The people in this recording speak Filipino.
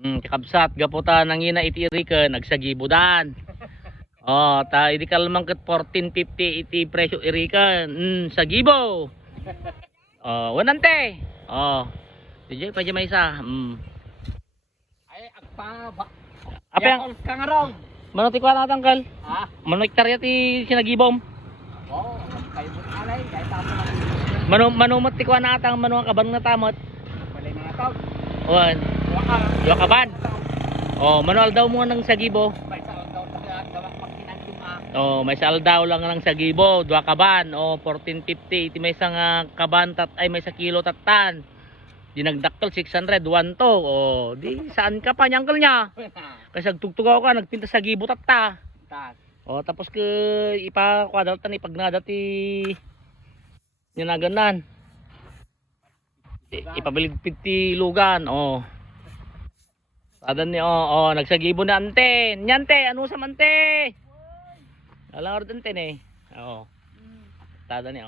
Kakabsat gaputa nangina iti irika nagsagibudan. Oh, ta idi kalmang ket 14.50 iti presyo irika. Sagibo. Oh, wanante. Oh. DJ pa may isa. Ay agpa ba. Apa yang kangarong. mano ti kwa natangkal? Ha? Mano hektarya ti sinagibom? Oh, kayo mo alay, dahil tama na. Manumot ti kwa natang mano ang kabang natamot. Balay na tao. Wan. Wakal. Dua kaban. Oh, manual daw mo nang sagibo. May sa daw gawak magkinantum Oh, may saldaw lang ng sagibo, dua kaban. Oh, 14.50 iti may isang kaban may sa kilo tatan. Dinagdaktol 600 1 to. Oh, di saan ka pa nyangkel niya? Kasi tugtugaw ka nagpinta sa gibo tatta. Oh, tapos ke ipa kwadaltan ipagnada ti nyanaganan. Ipabilig piti lugan. Oh. Adan ni nagsagibo na ante. Nyante, ano sa mante? Alang ordente ni. Oo. Tada ni